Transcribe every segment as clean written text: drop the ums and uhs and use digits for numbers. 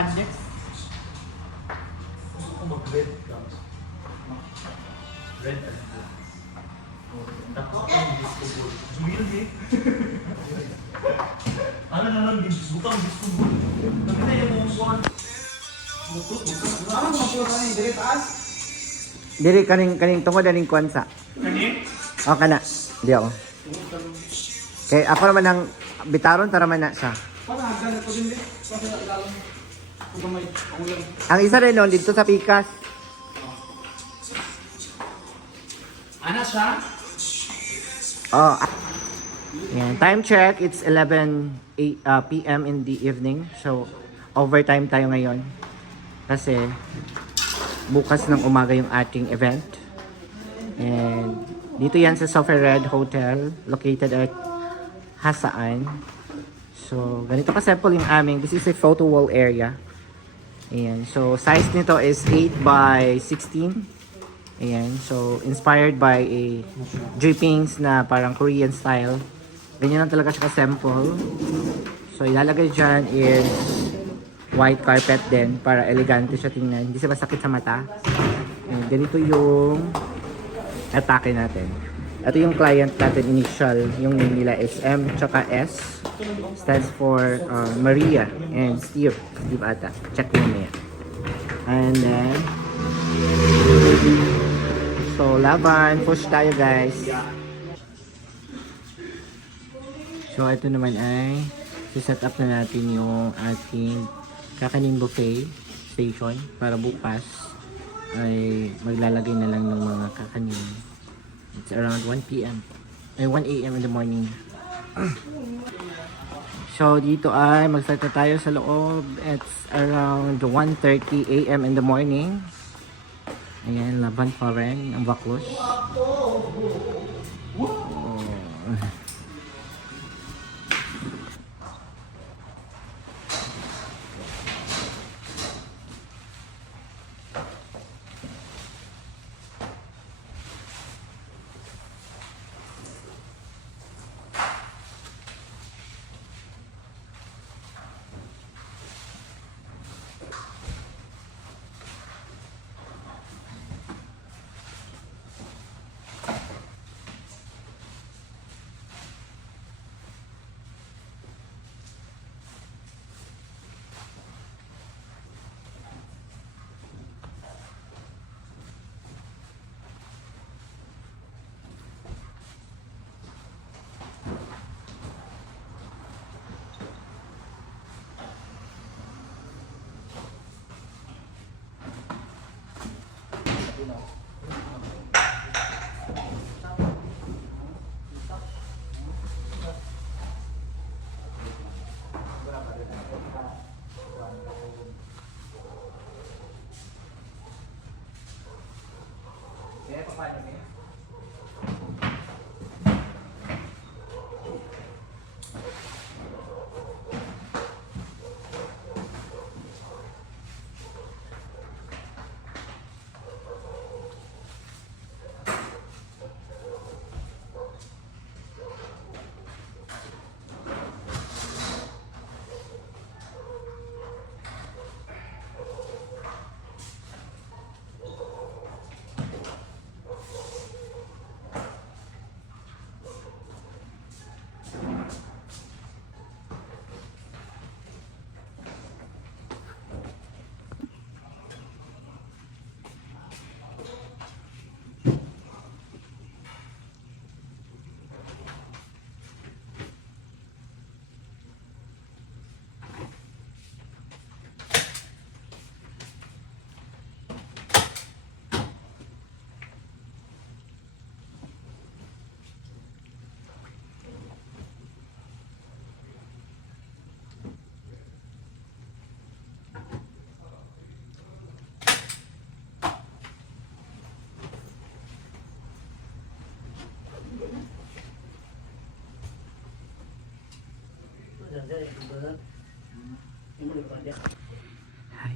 pandex. Gusto ko mag-red lang. Red and blue. Tapos ako yung disco ball. Jumil eh. Ano na lang, butang disco ball. Kami na yung umukuhan. Ano mo po sa dire taas? Diri kaning tungod aning kwansa. Kani? O kana. Di ako. Kay ako naman ang bitaron tara man na siya. Para hagdan ko din eh. Kasi lalong kung may ulan. Ang isa rin noon dito sa Pikas. Ana siya? Oh. Yan. Time check, it's 11 p.m. in the evening. So, overtime tayo ngayon. Kasi, bukas ng umaga yung ating event. And, dito yan sa Sofa Red Hotel, located at Hasaan. So, ganito ka-simple yung aming. This is a photo wall area. Ayan. So, size nito is 8 by 16. Ayan, so inspired by a drippings na parang Korean style. Ganyan lang talaga siya ka-sample. So ilalagay dyan is white carpet din para elegante siya tingnan. Hindi siya masakit sa mata. Ayan, ganito yung atake natin. Ito yung client natin initial. Yung name nila is M tsaka S. Stands for Maria and Steve. Steve ata. Check mo niya. And then so, laban. Push tayo, guys. So, ito naman ay set up na natin yung ating kakaning buffet station para bukas ay maglalagay na lang ng mga kakanin. It's around 1 p.m. Ay, 1 a.m. in the morning. So, dito ay mag-start na tayo sa loob. It's around 1:30 a.m. in the morning. Ayan, laban pa rin ang baklos. Oh.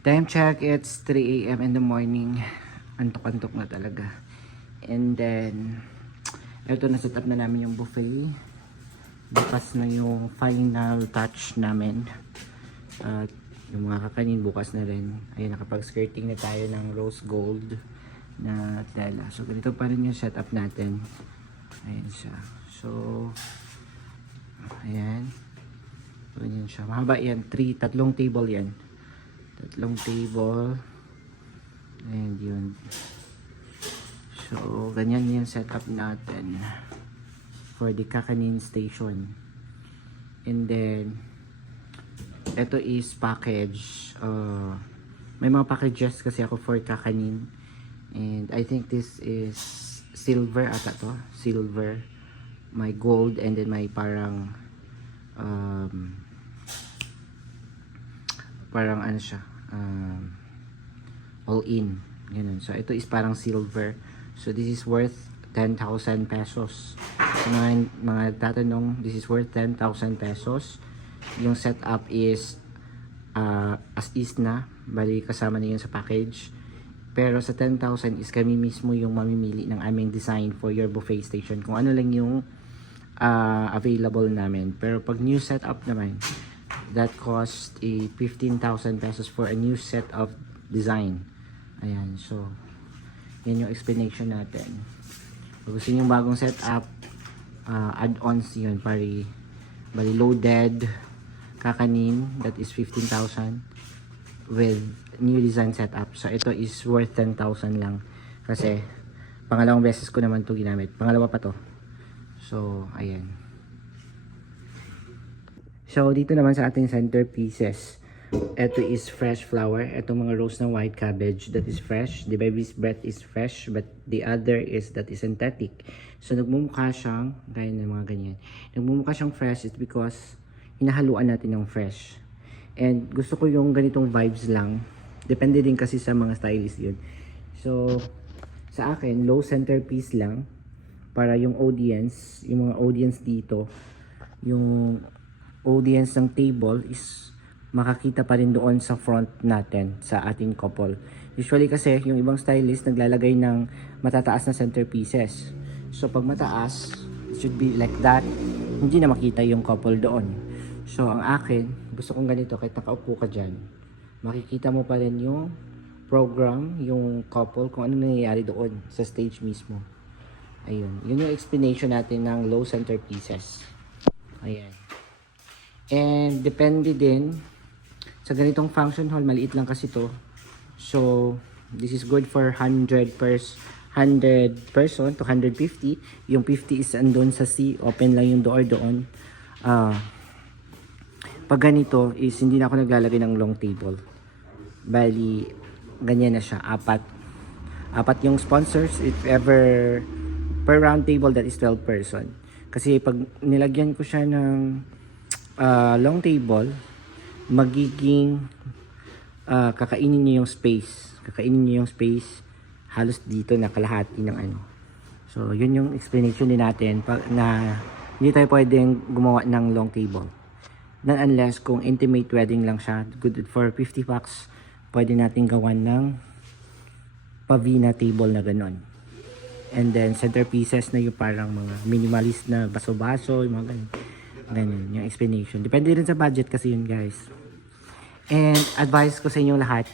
Time check, it's 3 a.m. in the morning. Antok-antok na talaga. And then, ito na set up na namin yung buffet. Bukas na yung final touch namin. At Yung mga kakanin bukas na rin. Ayun, nakapag-skirting na tayo ng rose gold na tela. So, ganito pa rin yung setup natin. Ayan siya. So, ayan. Ganyan siya. Mahaba yan. Tatlong table yan. Tatlong table. And yun. So, ganyan yung setup natin for the kakanin station. And then, ito is package. May mga packages kasi ako for kakanin. And I think this is silver ata to. Silver. My gold and then my parang parang ano siya. All in. Ganun. So ito is parang silver. So this is worth 10,000 pesos. So mga tatanong, this is worth 10,000 pesos. Yung setup is as is na, bali kasama na yun sa package. Pero sa 10,000 is kami mismo yung mamimili ng aming design for your buffet station, kung ano lang yung available namin. Pero pag new setup naman, that cost 15,000 pesos for a new set of design. Ayan, so yan yung explanation natin. Kung gusto nyo bagong setup, add-ons yun, bali loaded kakanin, that is 15,000 with new design setup. So ito is worth 10,000 lang kasi pangalawang beses ko naman to ginamit. Pangalawa pa to. So ayan. So dito naman sa ating centerpieces, ito is fresh flower. Itong mga rows na white cabbage, that is fresh. The baby's breath is fresh, but the other is that is synthetic. So nagmumukha siyang gaya ng mga ganyan. Nagmumukha siyang fresh is because hinahaluan natin ng fresh. And gusto ko yung ganitong vibes lang. Depende din kasi sa mga stylist yun. So, sa akin, low centerpiece lang. Para yung audience, yung mga audience dito, yung audience ng table is makakita pa rin doon sa front natin, sa ating couple. Usually kasi, yung ibang stylist naglalagay ng matataas na centerpieces. So, pag mataas, it should be like that. Hindi na makita yung couple doon. So, ang akin, gusto kong ganito, kahit nakaupo ka dyan, makikita mo pa rin yung program, yung couple, kung ano nangyayari doon sa stage mismo. Ayun. Yun yung explanation natin ng low centerpieces. Ayan. And, depende din, sa ganitong function hall, maliit lang kasi to. So, this is good for 100 person to 150. Yung 50 is andun sa C, open lang yung door doon. Pag ganito is hindi na ako naglalagay ng long table. Bali, ganyan na siya. Apat yung sponsors if ever per round table, that is 12 person. Kasi pag nilagyan ko siya ng long table, magiging kakainin niyo yung space. Kakainin niyo yung space halos dito na kalahati ng ano. So, yun yung explanation din natin na hindi tayo pwedeng gumawa ng long table. Not unless kung intimate wedding lang siya, good for 50 bucks, pwede natin gawan ng pavina table na ganon. And then centerpieces na yung parang mga minimalist na baso-baso, yung mga ganyan, yung explanation. Depende rin sa budget kasi yun, guys. And advice ko sa inyo lahat,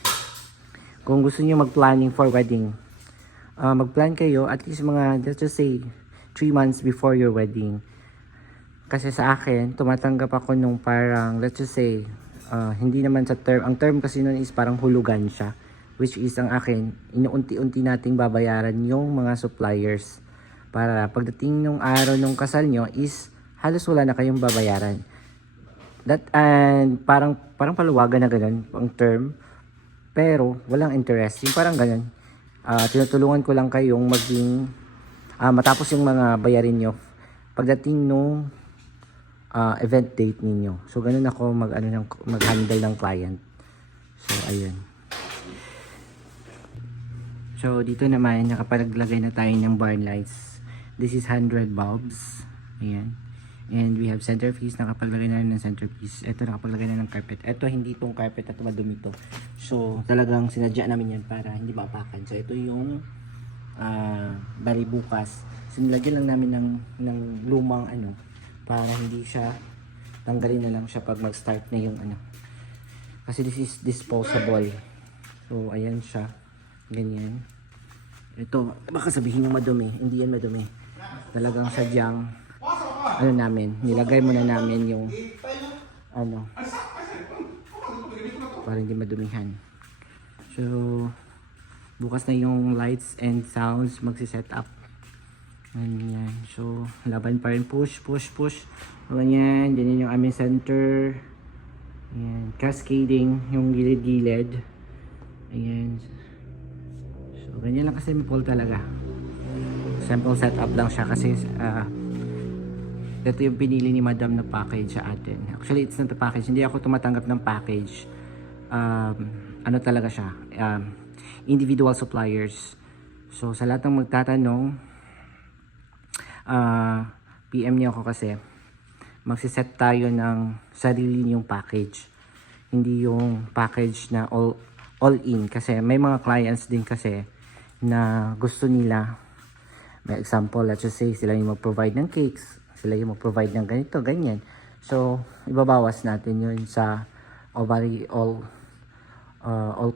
kung gusto niyo mag-planning for wedding, mag-plan kayo at least mga, let's just say, 3 months before your wedding. Kasi sa akin, tumatanggap ako nung parang, let's just say, hindi naman sa term. Ang term kasi nun is parang hulugan siya. Which is ang akin, inuunti-unti nating babayaran yung mga suppliers. Para pagdating nung araw nung kasal nyo is halos wala na kayong babayaran. And parang paluwagan na ganun ang term. Pero walang interest. Yung parang ganun. Tinutulungan ko lang kayong maging matapos yung mga bayarin nyo pagdating nung event date ninyo. So ganun ako mag-handle ng client. So ayun. So dito naman nakapaglagay na tayo ng barn lights. This is 100 bulbs. Ayan. And we have centerpiece, nakapaglagay na rin ng centerpiece. Ito nakapaglagay na ng carpet. Ito hindi tong carpet at madumi to. So talagang sinadya namin yan para hindi maapakan. So ito yung bali bukas. Sinilagyan lang namin ng lumang para hindi siya tanggalin na lang siya pag mag-start na yung Kasi this is disposable. So, ayan siya. Ganyan. Ito, baka sabihin yung madumi. Hindi yan madumi. Talagang sadyang, ano namin, nilagay muna namin yung, ano, para hindi madumihan. So, bukas na yung lights and sounds magsiset up. Ganyan. So, laban pa rin. Push, push, push. Ganyan. Ganyan yung aming center. Ayan. Cascading yung gilid-gilid. Ayan. So, ganyan lang ka-simple talaga. Simple setup lang siya kasi ito yung pinili ni Madam na package sa atin. Actually, it's not a package. Hindi ako tumatanggap ng package. Ano talaga siya? Individual suppliers. So, sa lahat ng magtatanong, PM niyo ako kasi magsiset tayo ng sarili niyong package. Hindi yung package na all in. Kasi may mga clients din kasi na gusto nila. May example, let's just say sila yung mag-provide ng cakes. Sila yung mag-provide ng ganito, ganyan. So, ibabawas natin yun sa all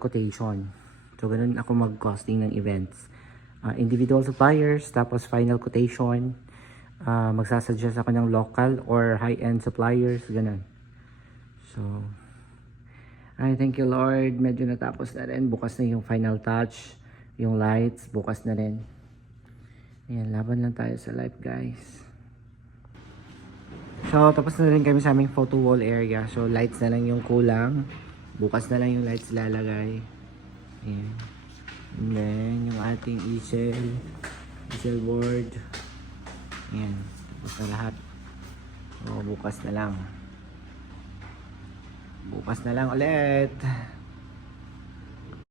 quotation. So, ganun ako mag-costing ng events. Individual suppliers, tapos final quotation. Magsasuggest ako ng local or high-end suppliers, ganun. So, ay, thank you Lord. Medyo natapos na rin. Bukas na yung final touch. Yung lights, bukas na rin. Ayan, laban lang tayo sa live, guys. So, tapos na rin kami sa aming photo wall area. So, lights na lang yung kulang. Bukas na lang yung lights lalagay. Ayan. And then, yung ating easel board. Ayan. Tapos na lahat. So, bukas na lang. Bukas na lang ulit.